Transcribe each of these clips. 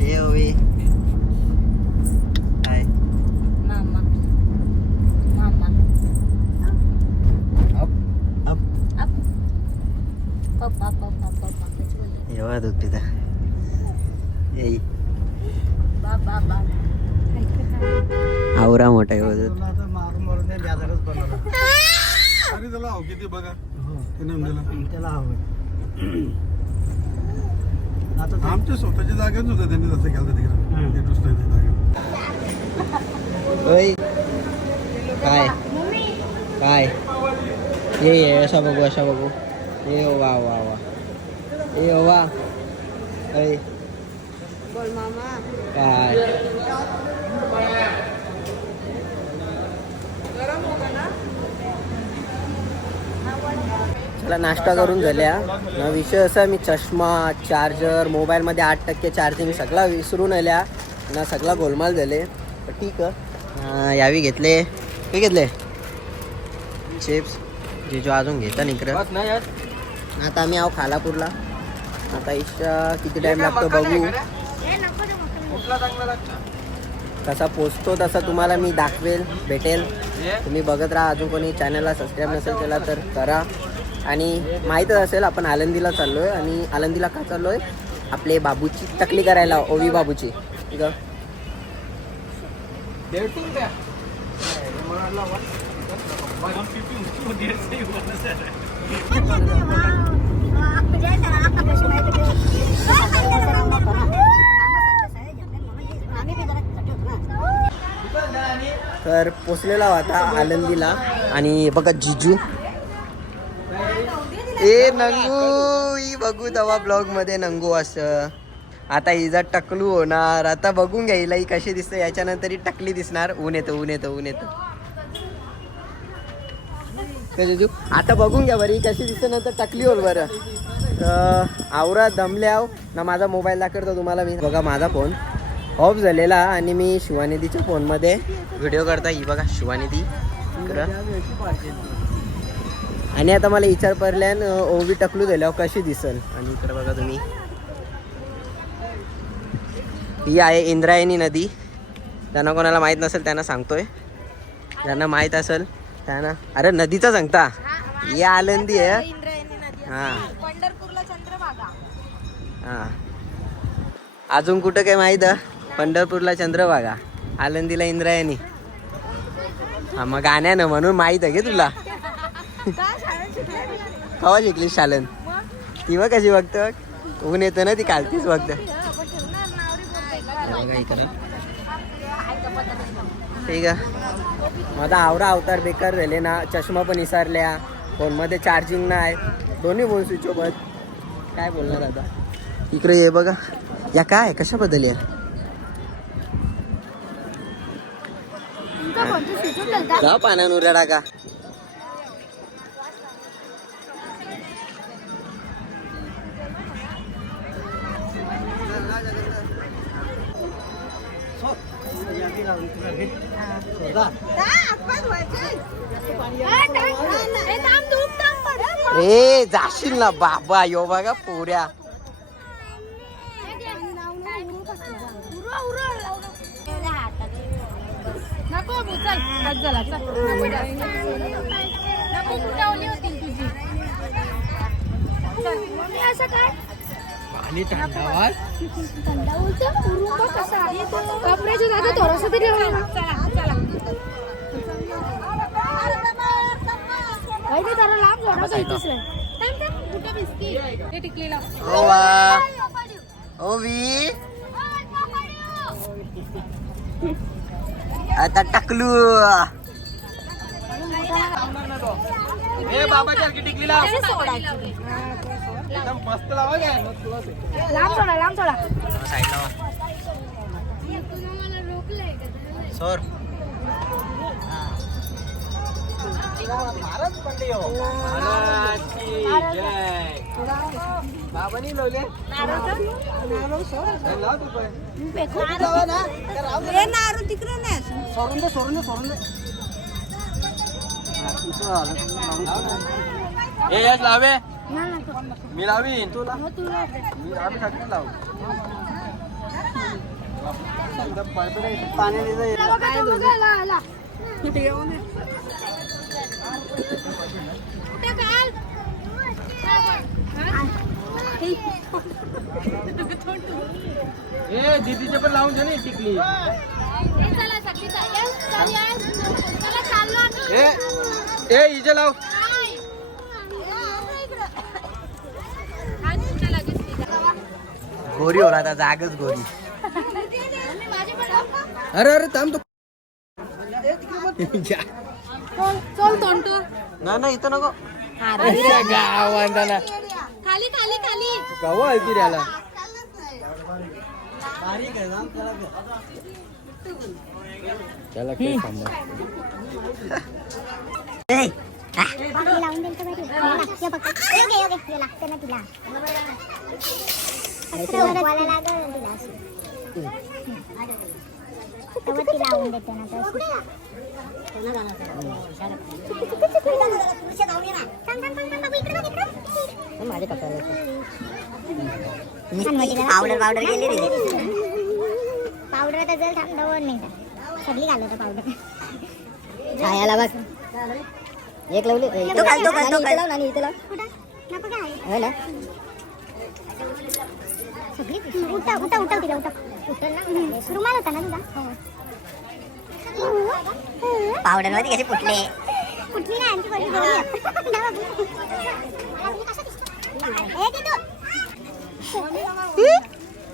हे ओवी काय मामा मामा अप अप पप्पा पप्पा पप्पा कसं बोलले एवढा दुखते का येई बाबा बाबा आवरा मोठा एवढं अरे त्याला हव किती बघा? ते नंदीला. त्याला हवं. आता ते- आमच्या स्वतःच्या जागेच होतं त्यांनी तसं केलं तिकडे. ते दुसऱ्याच्या जागेत ओय. काय? काय? ये ये अशा बघू अशा बघू. ये वा वा वा. ये वा. मामा. काय? चला नाश्ता करून झाल्या. न विषय असा मी चष्मा चार्जर मोबाईलमध्ये आठ टक्के चार्जिंग सगळा विसरून आल्या. ना सगळा गोलमाल झाले. तर ठीक आहे. यावी घेतले. हे घेतले. चिप्स जे जो अजून घेता निकर आता आम्ही आहो खालापूरला. आता इच्छा किती टाइम लागतो बघू. कसा पोचतो तसा तुम्हाला मी दाखवेल भेटेल. तुम्ही बघत राहा अजून कोणी चॅनलला सबस्क्राईब नसेल केला तर करा. आणि माहीतच असेल आपण आलंदीला चाललो आहे आणि आलंदीला का चाललो आहे आपले बाबूची तकली करायला ओवी बाबूची. ग तर पोचलेला होता आलंदीला. आणि बघा जिजू. ए नंगू ही बघू तवा ब्लॉगमध्ये नंगू असं. आता इजा टकलू होणार आता बघून घ्यायला ही कशी दिसते. याच्यानंतर ही टकली दिसणार. ऊन येतं ऊन येतं ऊन येतं. आता बघून घ्या बरं ही कशी दिसते नंतर टकली होल बरं. आवरा दमल्या ना माझा मोबाईल दाखवतो तुम्हाला मी. बघा माझा फोन ऑफ झालेला आणि मी शिवानिधीच्या फोनमध्ये व्हिडिओ करता ही बघा शिवानिधी. आणि आता मला विचार पडल्यान ओवी टकलू दिल्यावर कशी दिसल? आणि इकडे बघा तुम्ही. ही आहे इंद्रायणी नदी. ज्यांना कोणाला माहीत नसेल त्यांना सांगतोय. ज्यांना माहीत असेल त्यांना अरे नदीचा सांगता. ही आनंदी आहे. हा. पंढरपूरला चंद्रभागा. हा. अजून कुठं काय माहीत? आहे? पंढरपूरला चंद्रभागा. आळंदीला इंद्रायणी. हा मग गाण्यानं म्हणून माहीत आहे घे तुला? कवा शिकली शालन? ती बघ कशी बघत? ऊन येतं ना ती कालतीच बघत. ठीक आहे. माझा आवरा अवतार बेकार झाले ना चष्मा पण विसरल्या फोनमध्ये चार्जिंग नाही. दोन्ही फोन स्विच ऑफ आहेत काय बोलणार आता? इकडे ये बघा. या काय? कशाबद्दल या? जा पाण्यान उऱ्या टाका. रे जाशील ना बाबा यो बघा पोऱ्या. नको चल आज झाला चल नको कुठवली होती तुझी चल मम्मी असं काय थंडा बोलतो उरून बघ कसा आहे कपड्याच्या जागा थोडंसं तरी हवं ना चला चला काही जरा लांब जोडायचं इथेच नाही थांब, थांब, ते नारू तिकडे नाही. सोडून दे सोडून दे सोडून दे हा. ए. यश लावे मी लावीन. तुला मग तुला मी आम्ही सगळे लावू. एकदम पडपड पाण्याने जाईल. बघा तो बघा आला आला कुठे घाल ए दीदीचे पण लावून दे ना टिकली. ए ए लाव. गोरी होला आता जागच गोरी. अरे अरे थांब तू. चल तोंटू नाही नाही इथं नको. गावांना खाली खाली खाली. त्याला सांभाळ लावून. हे. योग्य. हे. लागतं ना तिला. लागलं तिला. तेव्हा ती लावून देते ना तशी. पावडर पावडर गेली रे. पावडर तर जर थांब दोन मिनिटं सगळी घालवतो पावडर. छायाला बघ. एक लावली. तो घाल, तो घाल, तो घाल. आणि इथे लाव. नको काय हो ना? सगळी उठव उठव उठव तिला ना रुमाल होता ना तुझा पावडरमध्ये कसे फुटले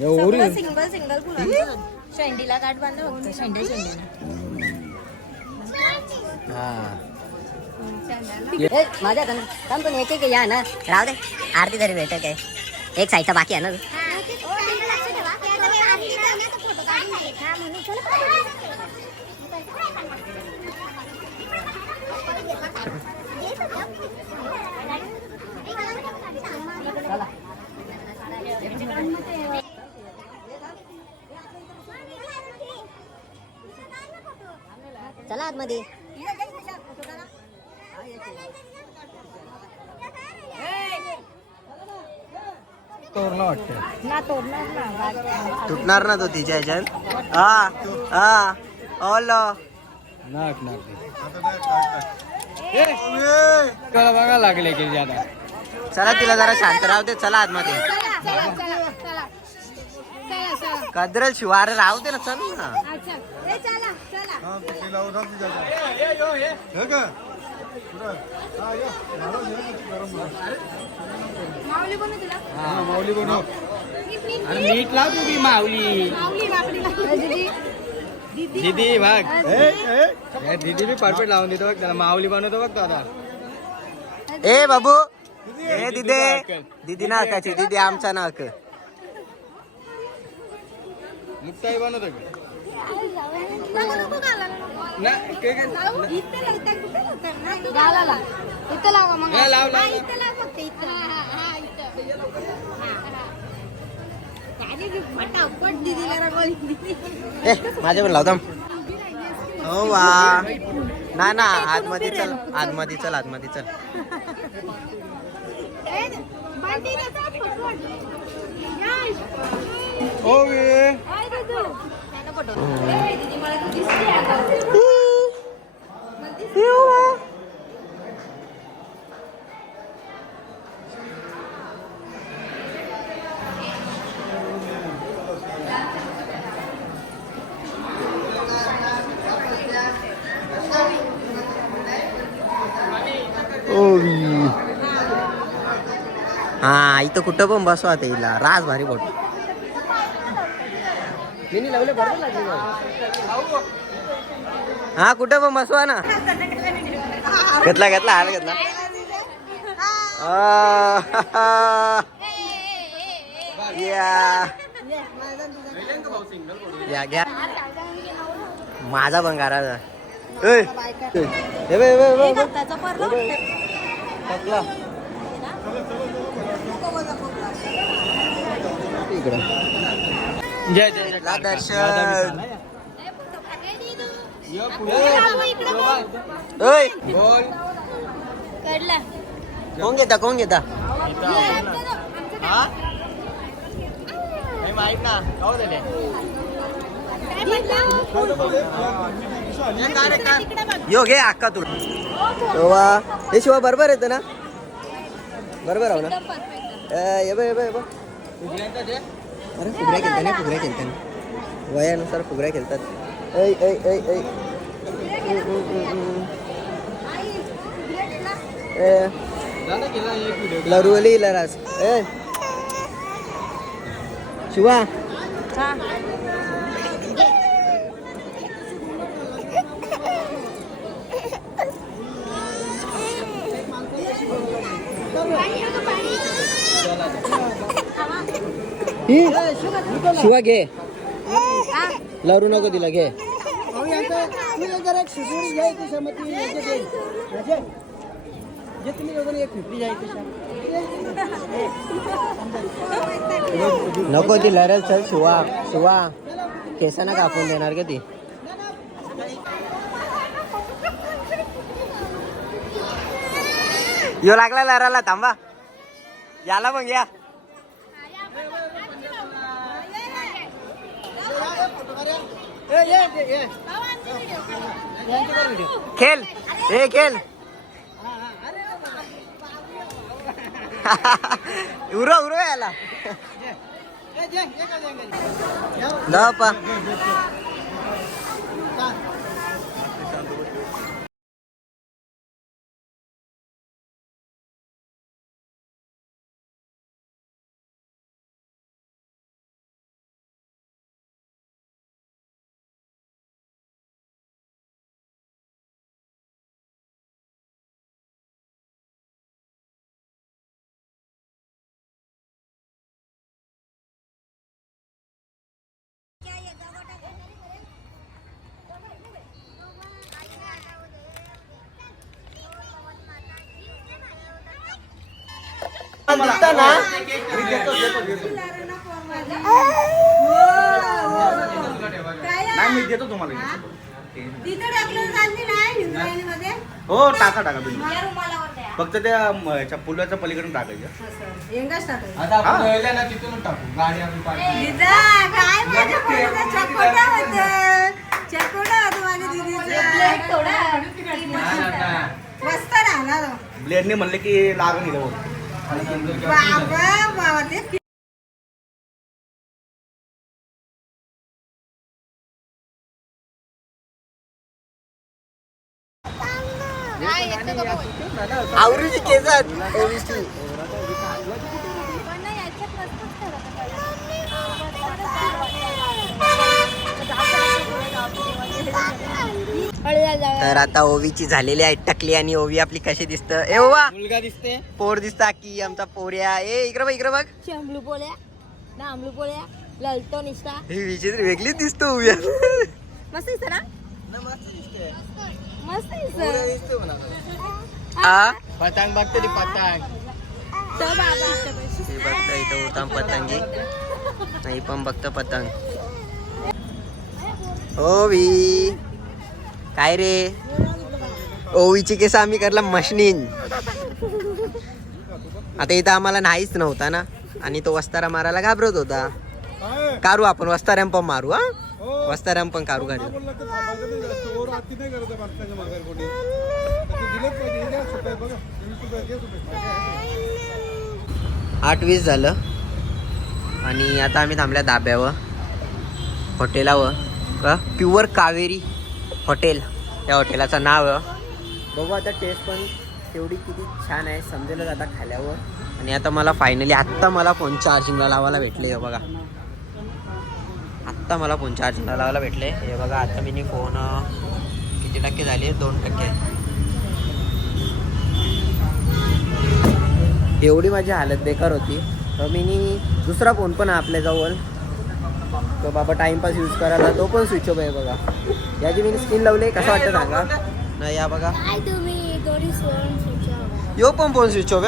गोळी आहे. सिंगल सिंगल शेंडीला फक्त. शेंडे माझ्या काम पण एक एक या ना. राहू दे. आरती तरी भेटेल काय? एक साईडचा बाकी आहे ना चला. आतमध्ये. वाटतं तुटणार ना तो तिच्या ह्याच्यात? हा हा. ओलो. नाक नाक कळा बघा लागले की ज्यादा. चला तिला जरा शांत राहू दे चला आतमध्ये. चला चला चला चला. चला चला. कद्रल शिवार राहू दे ना चल ना. अच्छा. ए चला चला. हा, ते लावून राहते जागा. हे का? हा. माऊली कोणी तुला. हा, माऊली बनव. मीठ लाव तू बी माऊली. माऊली बापडी दीदी. बघ. ए, दीदी. बी परफेक्ट लावून देतो बघ त्याला. माऊली बनवतो बघ तो आता. ए बाबू. ए दिदे दिदी. ना हकाची दिदी. आमचा ना हक मुक्ताई बनवतो का इथे लावा मग. इथे लाव फक्त इथे. हा इथं. माझ्या पण लावताम हो वा. ना ना आतमध्ये चल आतमध्ये चल आतमध्ये चल. ओ वे हाय दादू. ए, दीदी मला तू दिसते आता. हा इथं कुठं पण बसवा ते हिला. राज भारी बोट. हा कुठं पण बसवा ना. घेतला घेतला हार घेतला. या. घ्या. माझा पण घराचा ए, हे बघ, हे बघ, हे बघ, हे बघ. टाकला. इकडं. जय जय दर्शन. कोण घेता कोण घेता? हा? नाही माहीत ना. यो घे अक्का तुला. शिवा हे शिवा बरोबर येतं ना? बरोबर आहो ना? ए, ये बघ, बघ. अरे फुगड्या खेळता ना फुगड्या खेळता ना वयानुसार फुगड्या खेळतात. ऐ ऐ ऐ ऐ. लरुवली लरास ए. शिवा. शिवा घे लरू नको तिला घे नको ती लरेल चल शिवा शिवा केसांना कापून देणार का ती यो लागला लराला थांबा याला मग या खेल ए खेल। उरो उरो याला। पा। दिसता ना नाही मी देतो तुम्हाला हो टाका टाका तुम्ही. फक्त त्या ह्याच्या पुलाच्या पलीकडून टाकायचं टाकायचं आता आपण ना तिथूनच टाकू. गाडी. मस्त. ब्लेडने म्हणले की लागून गेलं बघ बाबा बाबा ते आवरीची केसात ओवीची तर आता ओवीची झालेली आहे टकली आणि ओवी आपली कशी दिसत? ए ओवा! मुलगा दिसते. पोर दिसता की आमचा पोऱ्या ए इकडे बघ इकडे बघ. शंभलू पोळ्या नामलू पोळ्या ललतो निष्ठा. ही विचित्र वेगळीच दिसतो ओव्या मस्त दिसत ना? मस्त दिसत. आ? पतंग बघते ती पतंग हे बघता इथं होता पतंगी. नाही पण बघतो पतंग. ओवी! काय रे? ओवीची केस आम्ही करला मशनीन. आता इथं आम्हाला नाहीच नव्हता ना? आणि तो वस्तारा मारायला घाबरत होता. कारू आपण? वस्ताऱ्याम पण मारू हा? हो वस्ताऱ्याम पण कारू का आठ वीस झालं. आणि आता आम्ही थांबल्या धाब्यावर हॉटेलावर. का? प्युअर कावेरी. हॉटेल. या हॉटेलाचं नाव बघू आता टेस्ट पण तेवढी किती छान आहे. समजेलच आता खाल्यावर. आणि आता मला फायनली आत्ता मला फोन चार्जिंगला लावायला भेटले हे बघा. आत्ता मला फोन चार्जिंगला लावायला भेटले. हे बघा आता मी फोन किती टक्के झाले? दोन टक्के. एवढी माझी हालत बेकार होती. तर मी दुसरा फोन पण आहे आपल्याजवळ तो बाबा टाइमपास यूज करायला तो पण स्विच ऑफ आहे बघा. याची मी स्क्रीन लावली कसं वाटतं सांगा? नाही या बघा. यो पण फोन स्विच ऑफ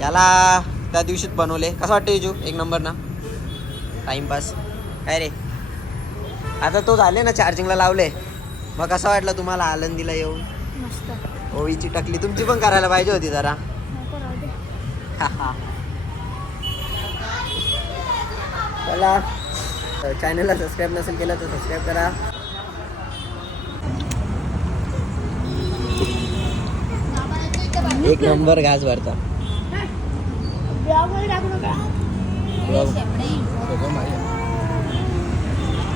याला त्या दिवशीच बनवले. कसं वाटतं येजू एक नंबर ना. टाइमपास काय रे? आता तो झाले ना चार्जिंगला लावले. मग कसं वाटलं तुम्हाला आनंदीला येऊन? ओवीची टकली. तुमची पण करायला पाहिजे होती जरा. दे. चला. चॅनलला सबस्क्राईब नसेल केलं तर सबस्क्राईब करा. एक नंबर घास भरता.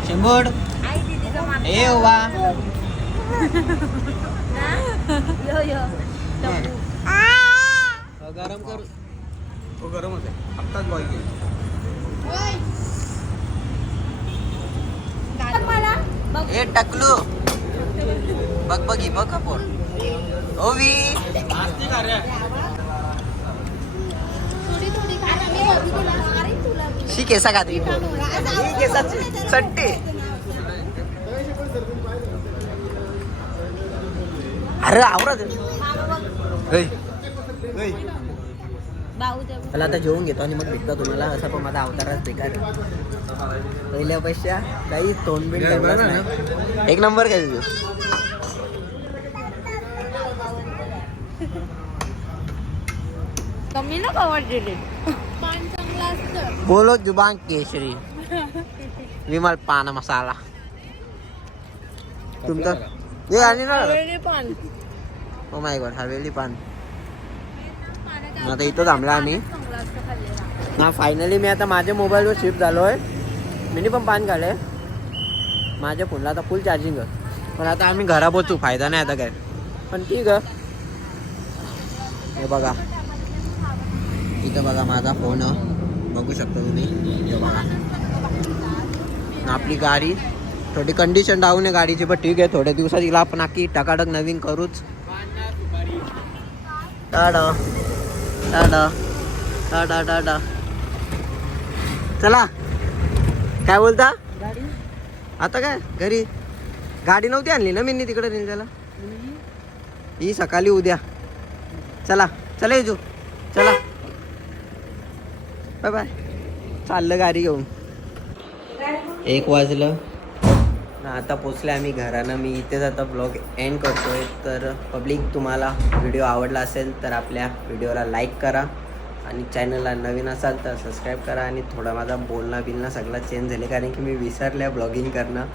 शेंबोड. ए वा यो यो गरम कर. तो गरमच आहे आत्ताच बॉईल केली. ए टकलू. बघ बघी बघ आपण. ओवी. शी केसा खात्री केसाची चट्टे अरे आवरा मला आता जेवून घेतो आणि मग भेटतो तुम्हाला. असं पण माझा अवतारच बेकार पहिल्यापेक्षा काही तोंड बिंड ठेवलाच नाही. एक नंबर काय तुझं? कमी ना आवडलेले बोलो जुबान केशरी. विमल पान मसाला. तुमचं? हे. आणि ना. पण ओ माय गॉड हवेली पान. आता इथं थांबला आम्ही. ना फायनली मी आता माझ्या मोबाईलवर शिफ्ट झालो आहे मी पण पान काढले माझ्या फोनला आता फुल चार्जिंग पण आता आम्ही घरा पोचू फायदा नाही आता काय. पण ठीक आहे. हे बघा. इथं बघा माझा फोन बघू शकता तुम्ही. हे बघा. आपली गाडी थोडी कंडिशन डाऊन आहे गाडीची पण ठीक आहे. थोड्या दिवसात तिला आपण नक्की टकाटक नवीन करूच. टाटा टाटा टाटा टाटा चला. काय बोलता? आता काय? घरी? गाडी नव्हती आणली ना मी तिकडे त्याला ही सकाळी उद्या. चला चला येजो चला. Bye bye. चाललं गाडी घेऊन. एक वाजलं. आता पोचले आम्ही घरानं. मी इथेच आता ब्लॉग एंड करतोय. तर पब्लिक तुम्हाला व्हिडिओ आवडला असेल तर आपल्या व्हिडिओला लाईक करा. आणि चॅनलला नवीन असाल तर सबस्क्राईब करा आणि थोडा माझा बोलणं बिलणं सगळं चेंज झाले. कारण की मी विसरल्या ब्लॉगिंग करणं.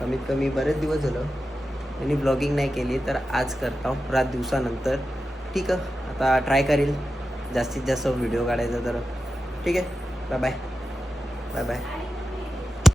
कमीत कमी बरेच दिवस झालं. आणि ब्लॉगिंग नाही केली तर आज करता. रात दिवसानंतर. ठीक आहे. आता ट्राय करील. जास्तीत जास्त व्हिडिओ काढायचा तर. ठीक आहे. Bye bye bye bye